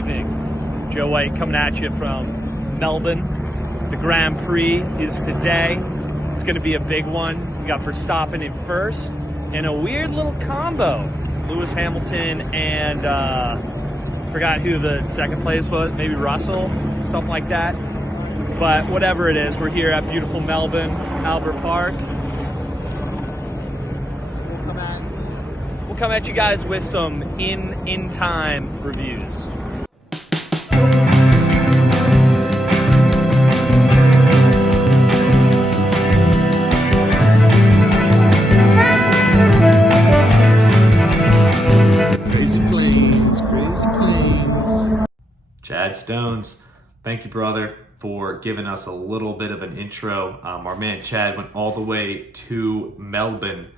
evening. Joe White coming at you from Melbourne. The Grand Prix is today. It's going to be a big one. We got Verstappen in first, and a weird little combo. Lewis Hamilton and forgot who the second place was, maybe Russell, something like that. But whatever it is, we're here at beautiful Melbourne, Albert Park. We'll come at you guys with some in-time reviews. Chad Stones, thank you, brother, for giving us a little bit of an intro. Our man Chad went all the way to Melbourne,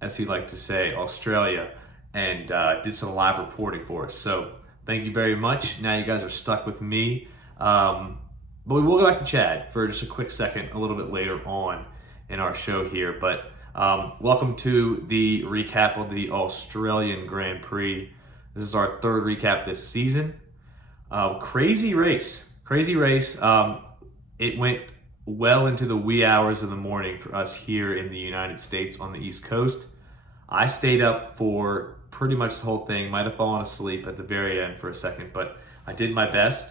as he liked to say, Australia, and did some live reporting for us. So thank you very much. Now you guys are stuck with me. But we will go back to Chad for just a quick second a little bit later on in our show here. But welcome to the recap of the Australian Grand Prix. This is our third recap this season. Crazy race. It went well into the wee hours of the morning for us here in the United States on the East Coast. I stayed up for pretty much the whole thing. Might have fallen asleep at the very end for a second, but I did my best.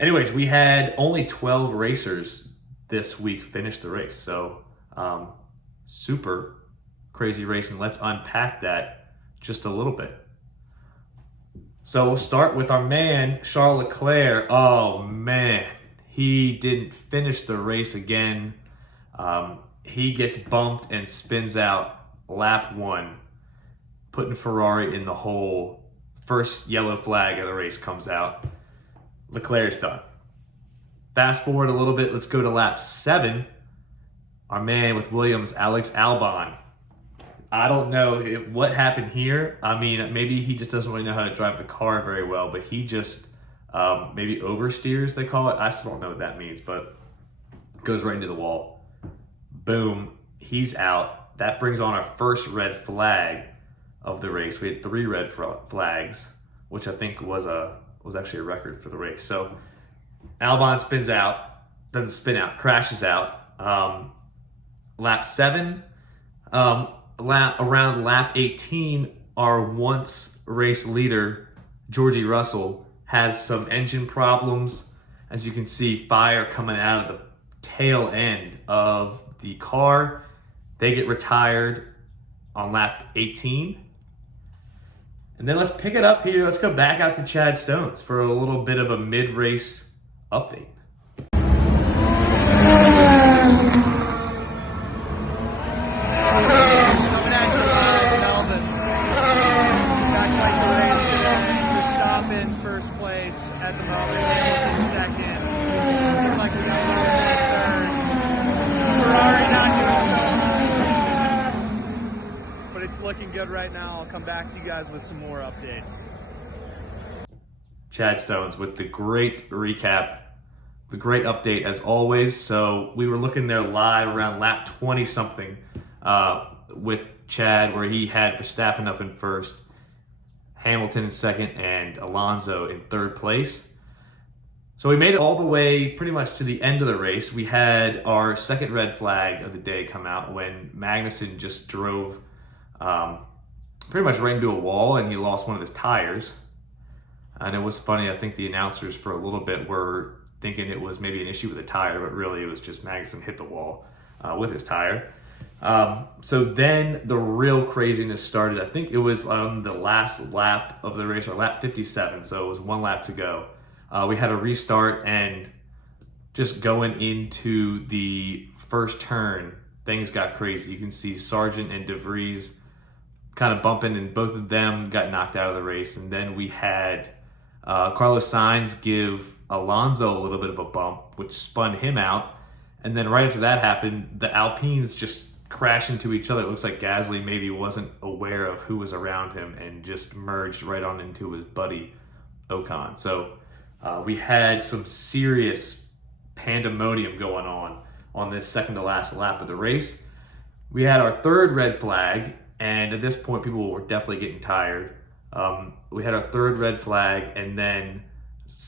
Anyways, we had only 12 racers this week finish the race. So super crazy race, and let's unpack that just a little bit. So we'll start with our man, Charles Leclerc. Oh man, he didn't finish the race again. He gets bumped and spins out lap one, putting Ferrari in the hole. First yellow flag of the race comes out. Leclerc's done. Fast forward a little bit, let's go to lap 7. Our man with Williams, Alex Albon. I don't know what happened here. I mean, maybe he just doesn't really know how to drive the car very well, but he just maybe oversteers, they call it. I still don't know what that means, but goes right into the wall. Boom, he's out. That brings on our first red flag of the race. We had 3 red flags, which I think was actually a record for the race. So Albon spins out, doesn't spin out, crashes out. Lap 7, around lap 18, our once race leader, Georgie Russell, has some engine problems. As you can see, fire coming out of the tail end of the car. They get retired on lap 18. And then let's pick it up here. Let's go back out to Chad Stones for a little bit of a mid-race update. At the moment, in second. Looks like we got third. Ferrari not doing so much, but it's looking good right now. I'll come back to you guys with some more updates. Chad Stones with the great recap, the great update as always. So we were looking there live around lap 20 something with Chad, where he had Verstappen up in first, Hamilton in second, and Alonso in third place. So we made it all the way pretty much to the end of the race. We had our second red flag of the day come out when Magnussen just drove pretty much right into a wall, and he lost one of his tires. And it was funny, I think the announcers for a little bit were thinking it was maybe an issue with the tire, but really it was just Magnussen hit the wall with his tire. So then the real craziness started. I think it was on the last lap of the race, or lap 57, so it was 1 lap to go. We had a restart, and just going into the first turn, things got crazy. You can see Sargent and De Vries kind of bumping, and both of them got knocked out of the race. And then we had Carlos Sainz give Alonso a little bit of a bump, which spun him out. And then right after that happened, the Alpines just crash into each other. It looks like Gasly maybe wasn't aware of who was around him and just merged right on into his buddy Ocon. So we had some serious pandemonium going on this second to last lap of the race. We had our third red flag, and at this point people were definitely getting tired. We had our third red flag, and then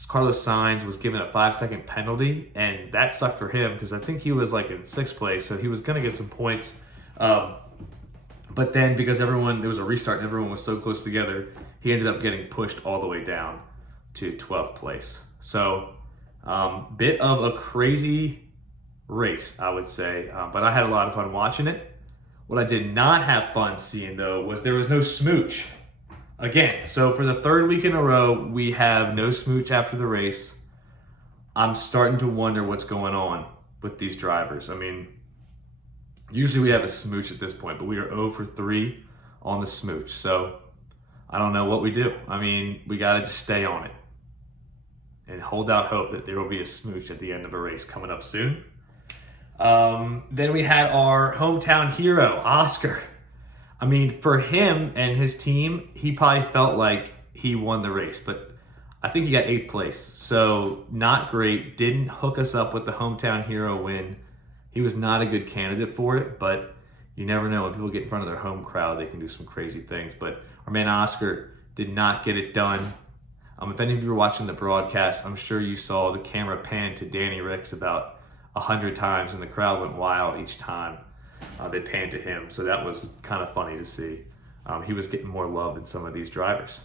Carlos Sainz was given a 5-second penalty, and that sucked for him because I think he was like in 6th place, so he was going to get some points. But then because there was a restart and everyone was so close together, he ended up getting pushed all the way down to 12th place. So bit of a crazy race, I would say, but I had a lot of fun watching it. What I did not have fun seeing, though, was there was no Smooch. Again, so for the 3rd week in a row, we have no Smooch after the race. I'm starting to wonder what's going on with these drivers. I mean, usually we have a Smooch at this point, but we are 0 for 3 on the Smooch. So I don't know what we do. I mean, we got to just stay on it and hold out hope that there will be a Smooch at the end of a race coming up soon. Then we had our hometown hero, Oscar. I mean, for him and his team, he probably felt like he won the race, but I think he got 8th place. So not great. Didn't hook us up with the hometown hero win. He was not a good candidate for it, but you never know. When people get in front of their home crowd, they can do some crazy things. But our man Oscar did not get it done. If any of you were watching the broadcast, I'm sure you saw the camera pan to Danny Ricks about 100 times, and the crowd went wild each time they panned to him. So that was kind of funny to see. He was getting more love than some of these drivers.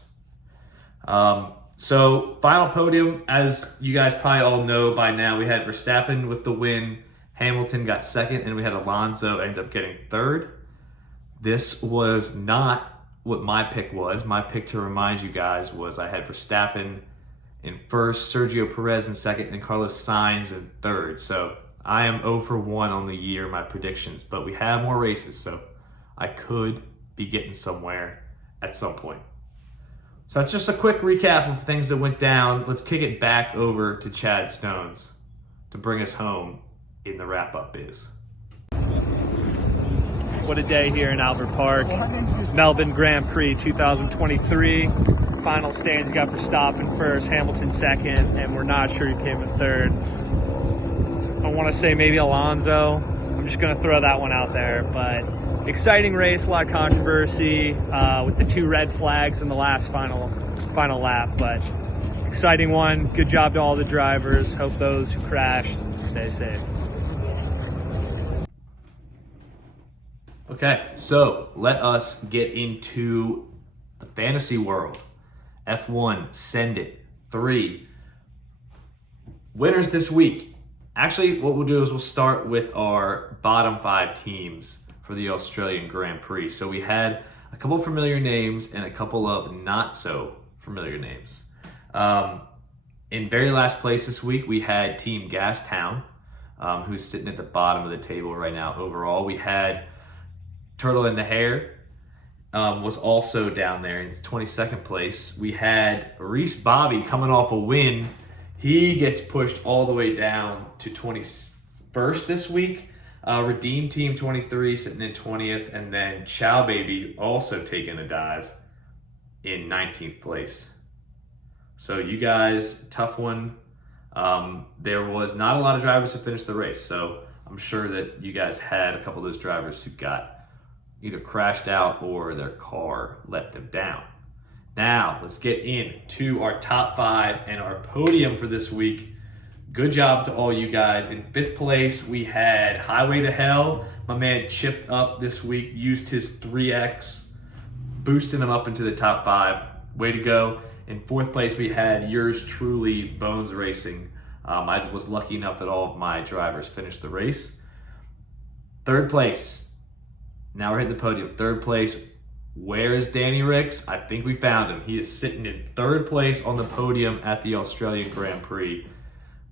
So final podium, as you guys probably all know by now, we had Verstappen with the win. Hamilton got 2nd, and we had Alonso end up getting 3rd. This was not what my pick was. My pick, to remind you guys, was I had Verstappen in 1st, Sergio Perez in 2nd, and Carlos Sainz in 3rd. So I am 0 for 1 on the year, my predictions, but we have more races, so I could be getting somewhere at some point. So that's just a quick recap of things that went down. Let's kick it back over to Chad Stones to bring us home in the wrap-up biz. What a day here in Albert Park. Melbourne Grand Prix 2023. Final stands, you got Verstappen 1st, Hamilton 2nd, and we're not sure who came in 3rd. I want to say maybe Alonso. I'm just going to throw that one out there. But exciting race, a lot of controversy with the 2 red flags in the last final lap. But exciting one. Good job to all the drivers. Hope those who crashed stay safe. Okay, so let us get into the fantasy world. F1, send it. 3 winners this week. Actually, what we'll do is we'll start with our bottom 5 teams for the Australian Grand Prix. So we had a couple familiar names and a couple of not so familiar names. In very last place this week, we had Team Gastown, who's sitting at the bottom of the table right now overall. We had Turtle in the Hair, was also down there in 22nd place. We had Reese Bobby coming off a win. He gets pushed all the way down to 21st this week. Redeem Team 23 sitting in 20th, and then Chow Baby also taking a dive in 19th place. So you guys, tough one. There was not a lot of drivers who finished the race, so I'm sure that you guys had a couple of those drivers who got either crashed out or their car let them down. Now, let's get into our top 5 and our podium for this week. Good job to all you guys. In 5th place, we had Highway to Hell. My man chipped up this week, used his 3X, boosting him up into the top 5. Way to go. In 4th place, we had yours truly, Bones Racing. I was lucky enough that all of my drivers finished the race. 3rd place. Now we're hitting the podium. 3rd place. Where is Danny Ricks? I think we found him. He is sitting in 3rd place on the podium at the Australian Grand Prix.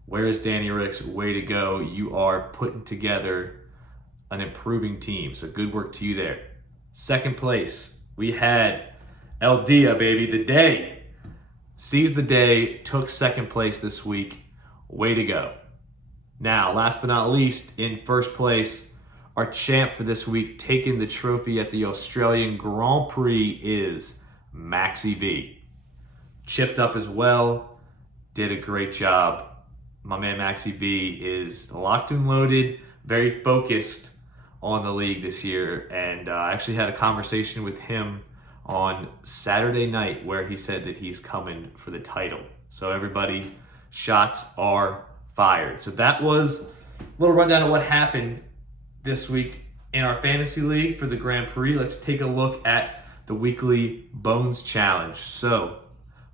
Where is Danny Ricks? Way to go. You are putting together an improving team. So good work to you there. 2nd place, we had El Dia, baby. The Day. Seized the day, took 2nd place this week. Way to go. Now, last but not least, in 1st place, our champ for this week, taking the trophy at the Australian Grand Prix, is Maxi V. Chipped up as well, did a great job. My man Maxi V is locked and loaded, very focused on the league this year, and I actually had a conversation with him on Saturday night where he said that he's coming for the title. So everybody, shots are fired. So that was a little rundown of what happened this week in our fantasy league for the Grand Prix. Let's take a look at the weekly Bones Challenge. So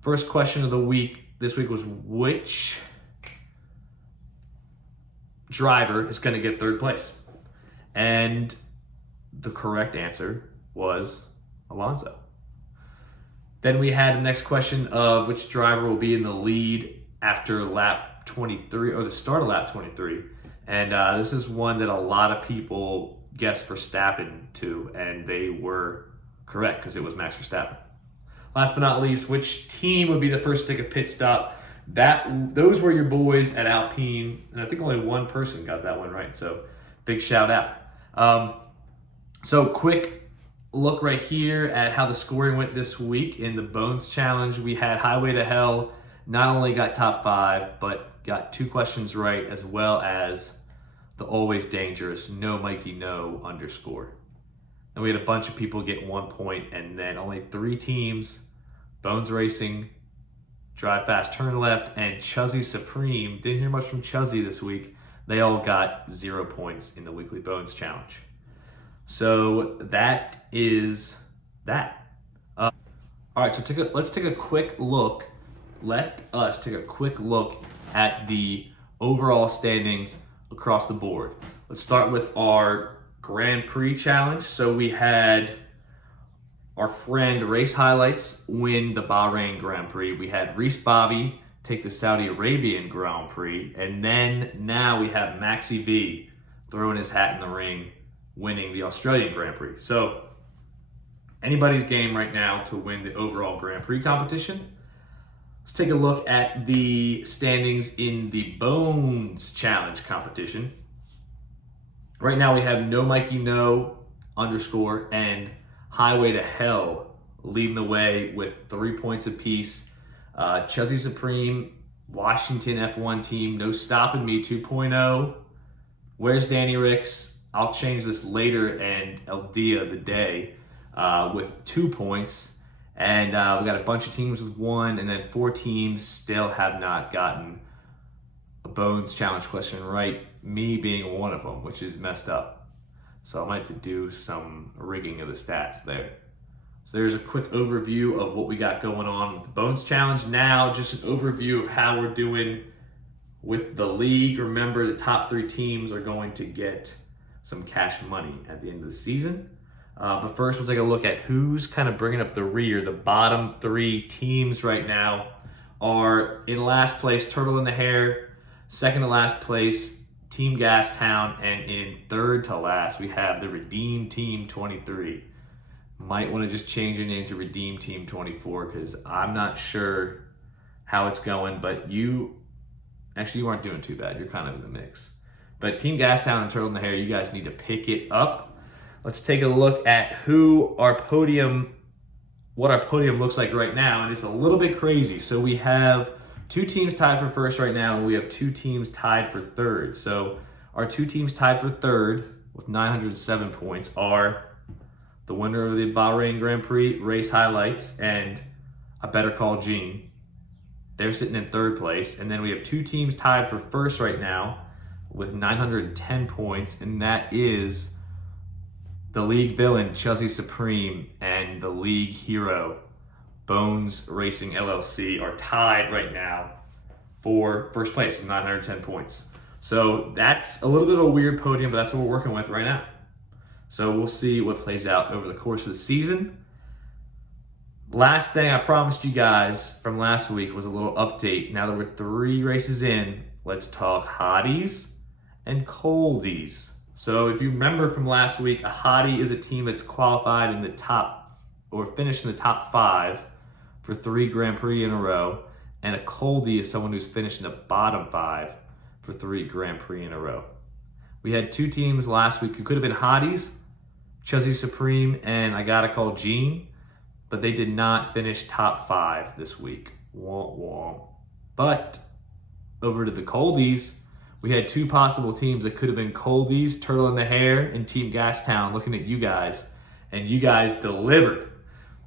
first question of the week this week was, which driver is going to get third place? And the correct answer was Alonso. Then we had the next question of which driver will be in the lead after lap 23, or the start of lap 23. And this is one that a lot of people guessed Verstappen to, and they were correct because it was Max Verstappen. Last but not least, which team would be the first to take a pit stop? Those were your boys at Alpine, and I think only one person got that one right, so big shout out. So quick look right here at how the scoring went this week in the Bones Challenge. We had Highway to Hell not only got top 5, but got 2 questions right, as well as the always dangerous No Mikey No underscore. And we had a bunch of people get 1 point, and then only 3 teams, Bones Racing, Drive Fast Turn Left, and Chuzzy Supreme, didn't hear much from Chuzzy this week, they all got 0 points in the weekly Bones Challenge. So that is that. All right, so let's take a quick look. Let us take a quick look at the overall standings across the board. Let's start with our Grand Prix challenge. So we had our friend Race Highlights win the Bahrain Grand Prix. We had Reese Bobby take the Saudi Arabian Grand Prix. And then now we have Maxi V throwing his hat in the ring, winning the Australian Grand Prix. So anybody's game right now to win the overall Grand Prix competition. Let's take a look at the standings in the Bones Challenge competition. Right now we have No Mikey No underscore and Highway to Hell leading the way with 3 points apiece. Chuzzy Supreme, Washington F1 team, No Stopping Me 2.0. Where's Danny Ricks? I'll change this later, and El Dia the Day with 2 points. And we got a bunch of teams with 1, and then 4 teams still have not gotten a Bones Challenge question right, me being one of them, which is messed up. So I might have to do some rigging of the stats there. So there's a quick overview of what we got going on with the Bones Challenge. Now, just an overview of how we're doing with the league. Remember, the top 3 teams are going to get some cash money at the end of the season. But first, we'll take a look at who's kind of bringing up the rear. The bottom 3 teams right now are in last place, Turtle in the Hair. Second to last place, Team Gastown. And in third to last, we have the Redeem Team 23. Might want to just change your name to Redeem Team 24 because I'm not sure how it's going. But you aren't doing too bad. You're kind of in the mix. But Team Gastown and Turtle in the Hair, you guys need to pick it up. Let's take a look at what our podium looks like right now, and it's a little bit crazy. So we have 2 teams tied for first right now, and we have 2 teams tied for third. So our 2 teams tied for third with 907 points are the winner of the Bahrain Grand Prix, Race Highlights, and a Better Call Gene. They're sitting in third place. And then we have 2 teams tied for first right now with 910 points, and that is the league villain, Chuzzy Supreme, and the league hero, Bones Racing LLC, are tied right now for first place with 910 points. So that's a little bit of a weird podium, but that's what we're working with right now. So we'll see what plays out over the course of the season. Last thing I promised you guys from last week was a little update. Now that we're 3 races in, let's talk Hotties and Coldies. So if you remember from last week, a Hottie is a team that's qualified in the top, or finished in the top 5 for 3 Grand Prix in a row. And a Coldie is someone who's finished in the bottom 5 for 3 Grand Prix in a row. We had 2 teams last week who could have been Hotties, Chuzzy Supreme, and I Gotta Call Gene, but they did not finish top 5 this week. Wah, wah. But over to the Coldies, we had 2 possible teams that could have been Coldies, Turtle in the Hair, and Team Gastown, looking at you guys, and you guys delivered.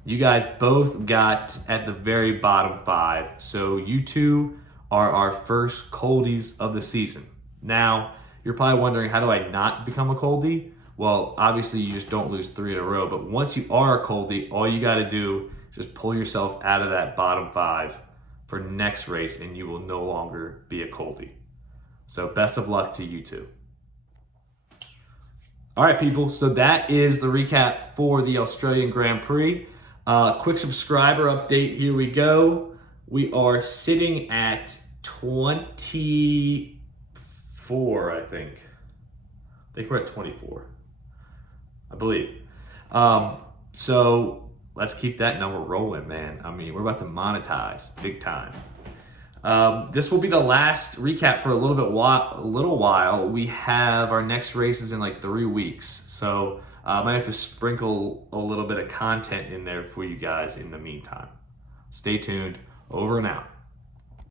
You guys both got at the very bottom 5. So you two are our first Coldies of the season. Now, you're probably wondering, how do I not become a Coldie? Well, obviously you just don't lose 3 in a row, but once you are a Coldie, all you got to do is just pull yourself out of that bottom 5 for next race and you will no longer be a Coldie. So best of luck to you two. All right, people, so that is the recap for the Australian Grand Prix. Quick subscriber update, here we go. We are sitting at 24, I think. I think we're at 24, I believe. So let's keep that number rolling, man. I mean, we're about to monetize big time. This will be the last recap for a little while. We have our next races in like 3 weeks. So I might have to sprinkle a little bit of content in there for you guys in the meantime. Stay tuned. Over and out.